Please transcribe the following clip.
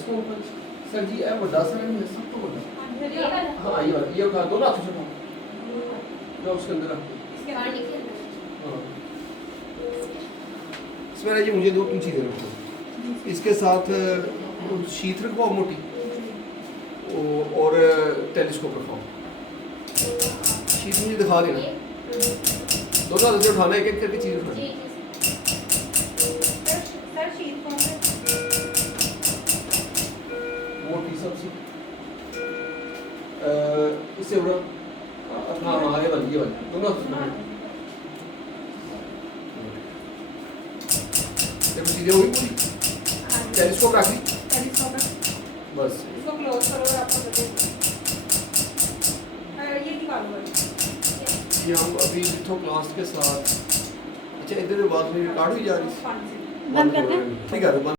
Stone पंच sir जी ए बड़ा sir नहीं है सब तो बड़ा हां ये उठा दो ना तुझे जो उसके अंदर इसके पानी के अंदर हां इसमें जी मुझे दो तीन चीजें रखो इसके साथ शीट रखवाओ मोटी और टेलीस्कोप रखवाओ शीट मुझे दिखा देना दोनों हाथ से उठाना एक एक करके चीज उठानी सर शीट कौन है मोटी सबसे इससे बड़ा हाँ आगे वाली ये वाली दोनों हाथ से देखो सीधे हो गई पूरी टेलीस्कोप रख ली टेलीस्कोप बस इसको क्लोज करो और आपको बताइए ये निकालो ये हम अभी जितो क्लास के साथ अच्छा इधर बात में रिकॉर्ड हुई जा रही है पानी से बंद कर दें? ठीक है